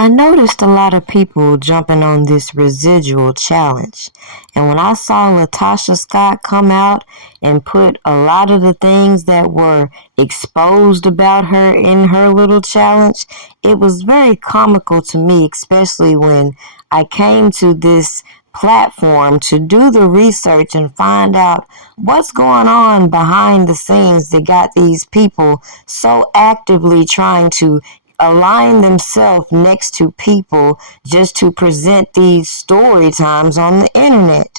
I noticed a lot of people jumping on this residual challenge. And when I saw Latosha Scott come out and put a lot of the things that were exposed about her in her little challenge, it was very comical to me, especially when I came to this platform to do the research and find out what's going on behind the scenes that got these people so actively trying to align themselves next to people just to present these story times on the internet.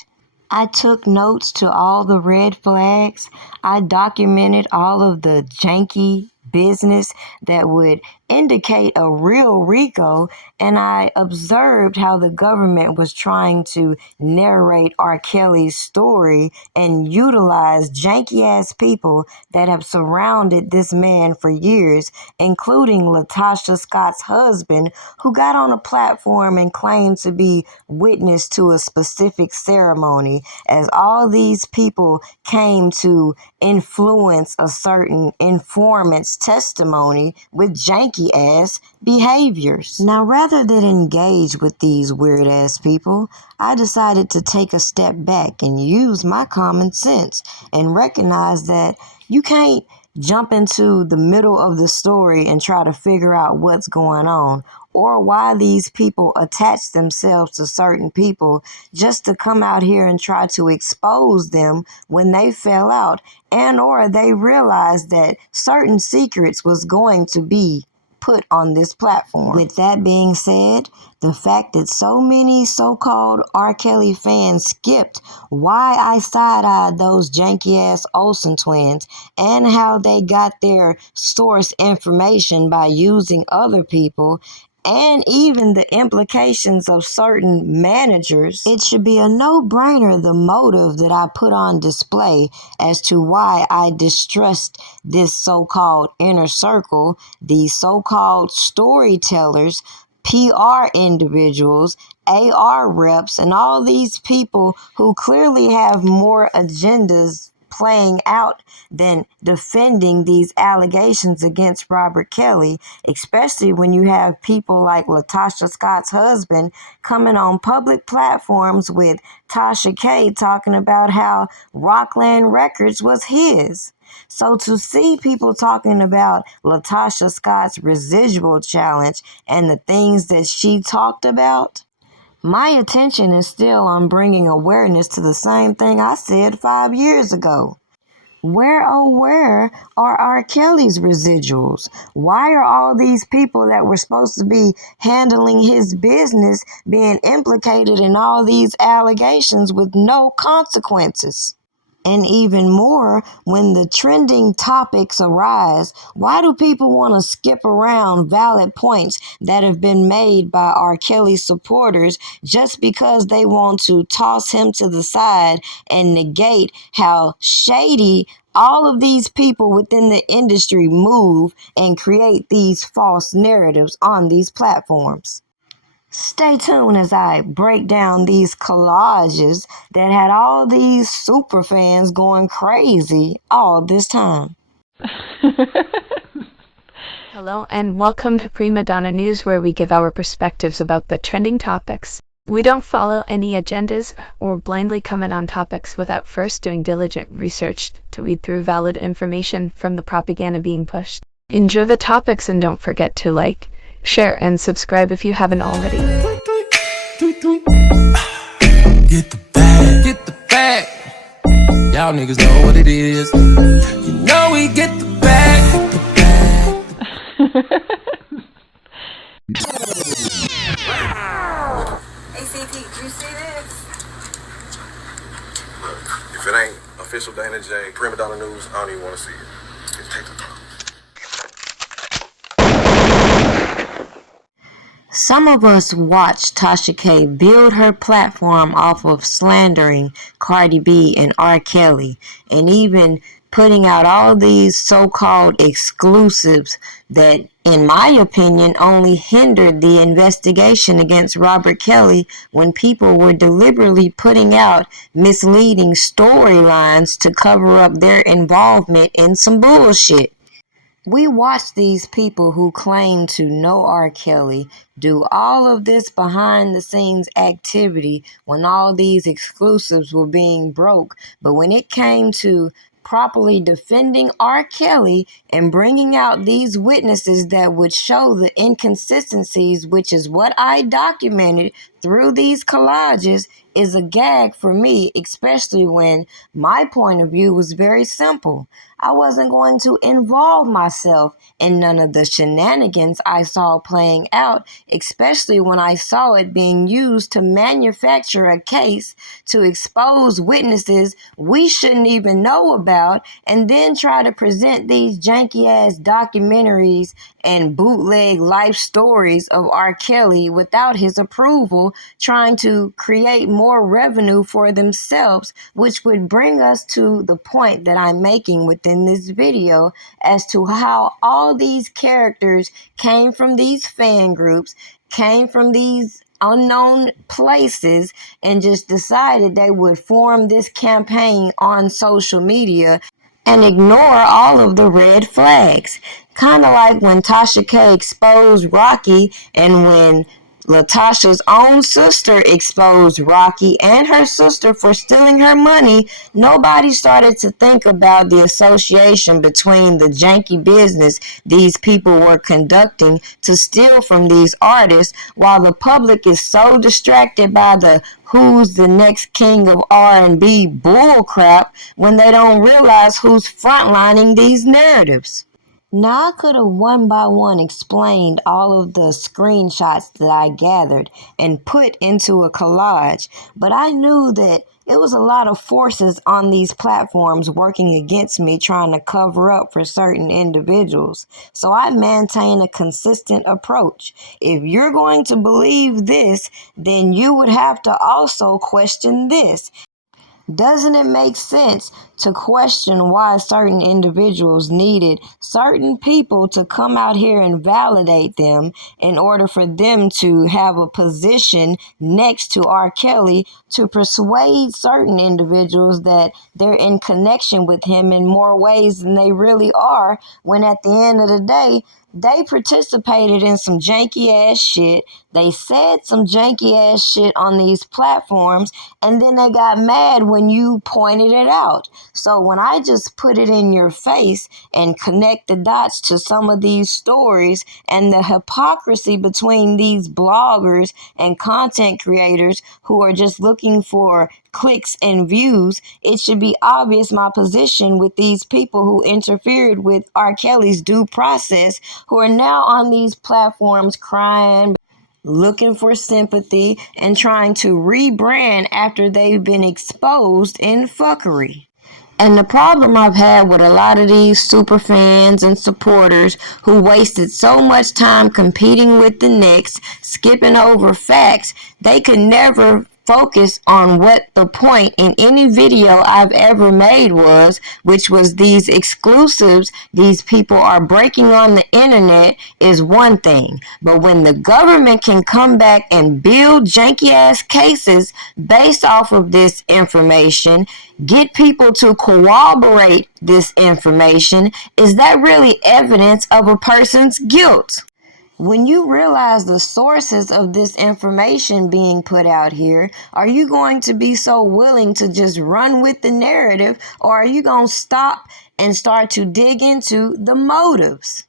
I took notes to all the red flags. I documented all of the janky business that would indicate a real RICO, and I observed how the government was trying to narrate R. Kelly's story and utilize janky ass people that have surrounded this man for years, including Latosha Scott's husband, who got on a platform and claimed to be witness to a specific ceremony, as all these people came to influence a certain informant's testimony with janky ass behaviors. Now, rather than engage with these weird ass people, I decided to take a step back and use my common sense and recognize that you can't jump into the middle of the story and try to figure out what's going on or why these people attach themselves to certain people just to come out here and try to expose them when they fell out and or they realized that certain secrets was going to be put on this platform. With that being said, the fact that so many so-called R. Kelly fans skipped why I side-eyed those janky-ass Olsen twins and how they got their source information by using other people and even the implications of certain managers, it should be a no-brainer the motive that I put on display as to why I distrust this so-called inner circle, these so-called storytellers, PR individuals, AR reps, and all these people who clearly have more agendas playing out than defending these allegations against Robert Kelly, especially when you have people like Latosha Scott's husband coming on public platforms with Tasha K talking about how Rockland Records was his. So to see people talking about Latosha Scott's residual challenge and the things that she talked about, my attention is still on bringing awareness to the same thing I said 5 years ago. Where, oh, where are R. Kelly's residuals? Why are all these people that were supposed to be handling his business being implicated in all these allegations with no consequences? And even more, when the trending topics arise, why do people want to skip around valid points that have been made by R. Kelly supporters just because they want to toss him to the side and negate how shady all of these people within the industry move and create these false narratives on these platforms? Stay tuned as I break down these collages that had all these super fans going crazy all this time. Hello and welcome to Prima Donna News, where we give our perspectives about the trending topics. We don't follow any agendas or blindly comment on topics without first doing diligent research to weed through valid information from the propaganda being pushed. Enjoy the topics and don't forget to like, share, and subscribe if you haven't already. Get the bag, get the bag. Y'all niggas know what it is. You know we get the bag, get the bag. ACT, did you see this? Look, if it ain't official Dana J, Prima Donna News, I don't even want to see it. Just take the time. Some of us watched Tasha K build her platform off of slandering Cardi B and R. Kelly, and even putting out all these so-called exclusives that, in my opinion, only hindered the investigation against Robert Kelly when people were deliberately putting out misleading storylines to cover up their involvement in some bullshit. We watch these people who claim to know R. Kelly do all of this behind the scenes activity when all these exclusives were being broke. But when it came to properly defending R. Kelly and bringing out these witnesses that would show the inconsistencies, which is what I documented through these collages, is a gag for me, especially when my point of view was very simple. I wasn't going to involve myself in none of the shenanigans I saw playing out, especially when I saw it being used to manufacture a case to expose witnesses we shouldn't even know about, and then try to present these janky ass documentaries and bootleg life stories of R. Kelly without his approval, trying to create more revenue for themselves, which would bring us to the point that I'm making within this video as to how all these characters came from these fan groups, came from these unknown places, and just decided they would form this campaign on social media and ignore all of the red flags. Kind of like when Tasha K exposed Rocky, and when Latosha's own sister exposed Rocky and her sister for stealing her money, nobody started to think about the association between the janky business these people were conducting to steal from these artists, while the public is so distracted by the who's the next king of R&B bullcrap when they don't realize who's frontlining these narratives. Now, I could have one by one explained all of the screenshots that I gathered and put into a collage, but I knew that it was a lot of forces on these platforms working against me, trying to cover up for certain individuals. So I maintain a consistent approach. If you're going to believe this, then you would have to also question this. Doesn't it make sense to question why certain individuals needed certain people to come out here and validate them in order for them to have a position next to R. Kelly to persuade certain individuals that they're in connection with him in more ways than they really are, when at the end of the day, they participated in some janky ass shit. They said some janky ass shit on these platforms, and then they got mad when you pointed it out. So when I just put it in your face and connect the dots to some of these stories and the hypocrisy between these bloggers and content creators who are just looking for clicks and views, it should be obvious my position with these people who interfered with R. Kelly's due process, who are now on these platforms crying, looking for sympathy, and trying to rebrand after they've been exposed in fuckery. And the problem I've had with a lot of these super fans and supporters who wasted so much time competing with the Knicks, skipping over facts, they could never focus on what the point in any video I've ever made was, which was these exclusives these people are breaking on the internet is one thing. But when the government can come back and build janky ass cases based off of this information, get people to corroborate this information, is that really evidence of a person's guilt? When you realize the sources of this information being put out here, are you going to be so willing to just run with the narrative, or are you going to stop and start to dig into the motives?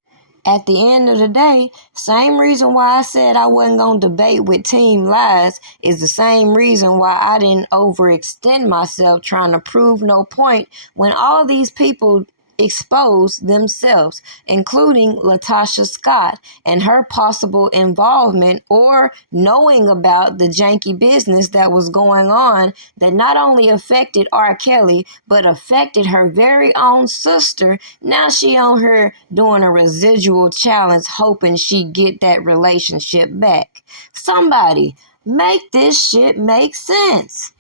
At the end of the day, same reason why I said I wasn't going to debate with Team Lies is the same reason why I didn't overextend myself trying to prove no point when all these people exposed themselves, including Latosha Scott and her possible involvement or knowing about the janky business that was going on that not only affected R. Kelly, but affected her very own sister. Now she on her doing a residual challenge, hoping she get that relationship back. Somebody, make this shit make sense.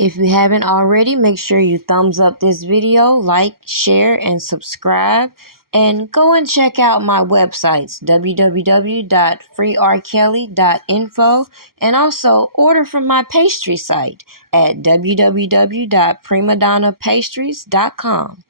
If you haven't already, make sure you thumbs up this video, like, share, and subscribe. And go and check out my websites, www.freerkelly.info, and also order from my pastry site at www.primadonnapastries.com.